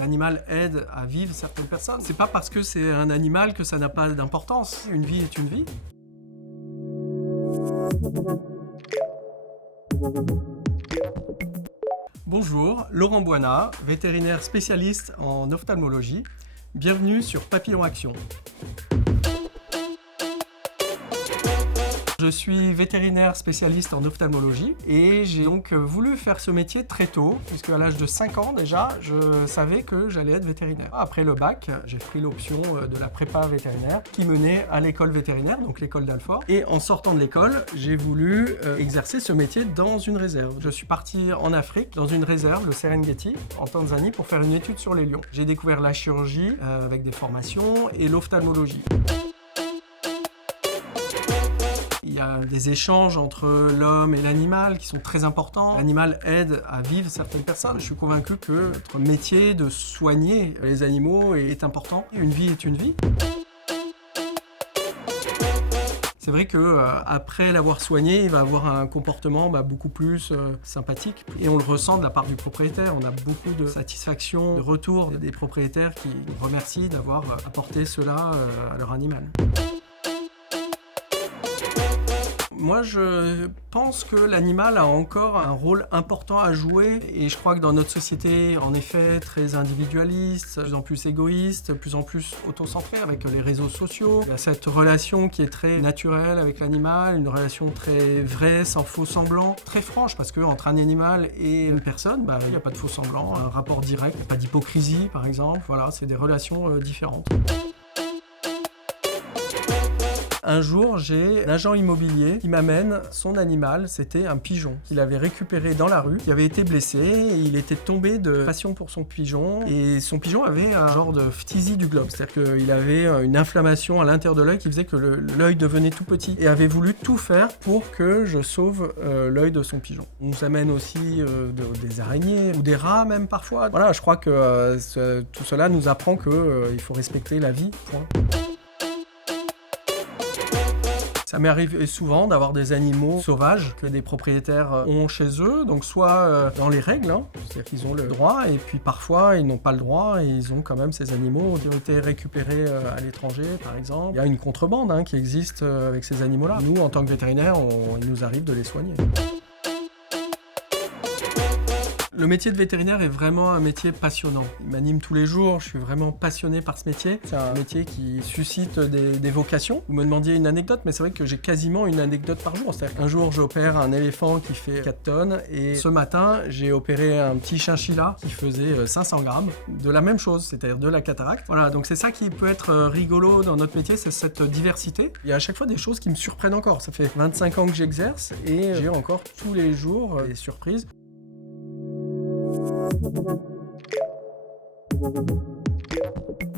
l'animal aide à vivre certaines personnes. C'est pas parce que c'est un animal que ça n'a pas d'importance. Une vie est une vie. Bonjour, Laurent Boinat, vétérinaire spécialiste en ophtalmologie. Bienvenue sur Papillon Action. Je suis vétérinaire spécialiste en ophtalmologie et j'ai donc voulu faire ce métier très tôt, puisque à l'âge de 5 ans déjà, je savais que j'allais être vétérinaire. Après le bac, j'ai pris l'option de la prépa vétérinaire qui menait à l'école vétérinaire, donc l'école d'Alfort. Et en sortant de l'école, j'ai voulu exercer ce métier dans une réserve. Je suis parti en Afrique, dans une réserve, le Serengeti, en Tanzanie, pour faire une étude sur les lions. J'ai découvert la chirurgie avec des formations et l'ophtalmologie. Il y a des échanges entre l'homme et l'animal qui sont très importants. L'animal aide à vivre certaines personnes. Je suis convaincu que notre métier de soigner les animaux est important. Une vie est une vie. C'est vrai qu'après l'avoir soigné, il va avoir un comportement beaucoup plus sympathique. Et on le ressent de la part du propriétaire. On a beaucoup de satisfaction, de retour des propriétaires qui nous remercient d'avoir apporté cela à leur animal. Moi, je pense que l'animal a encore un rôle important à jouer et je crois que dans notre société, en effet, très individualiste, de plus en plus égoïste, de plus en plus autocentré avec les réseaux sociaux, il y a cette relation qui est très naturelle avec l'animal, une relation très vraie, sans faux semblant, très franche parce qu'entre un animal et une personne, il n'y a pas de faux semblant, un rapport direct, pas d'hypocrisie par exemple, voilà, c'est des relations différentes. Un jour, j'ai un agent immobilier qui m'amène son animal, c'était un pigeon qu'il avait récupéré dans la rue, qui avait été blessé, et il était tombé de passion pour son pigeon, et son pigeon avait un genre de phtisie du globe, c'est-à-dire qu'il avait une inflammation à l'intérieur de l'œil qui faisait que l'œil devenait tout petit, et avait voulu tout faire pour que je sauve l'œil de son pigeon. On nous amène aussi des araignées, ou des rats même parfois. Voilà, je crois que tout cela nous apprend qu'il faut respecter la vie, point. Ça m'est arrivé souvent d'avoir des animaux sauvages que des propriétaires ont chez eux, donc soit dans les règles, c'est-à-dire qu'ils ont le droit, et puis parfois ils n'ont pas le droit et ils ont quand même ces animaux qui ont été récupérés à l'étranger par exemple. Il y a une contrebande qui existe avec ces animaux-là. Nous, en tant que vétérinaires, il nous arrive de les soigner. Le métier de vétérinaire est vraiment un métier passionnant. Il m'anime tous les jours, je suis vraiment passionné par ce métier. C'est un métier qui suscite des vocations. Vous me demandiez une anecdote, mais c'est vrai que j'ai quasiment une anecdote par jour. C'est-à-dire qu'un jour, j'opère un éléphant qui fait 4 tonnes et ce matin, j'ai opéré un petit chinchilla qui faisait 500 grammes de la même chose, c'est-à-dire de la cataracte. Voilà, donc c'est ça qui peut être rigolo dans notre métier, c'est cette diversité. Il y a à chaque fois des choses qui me surprennent encore. Ça fait 25 ans que j'exerce et j'ai encore tous les jours des surprises. Thank you.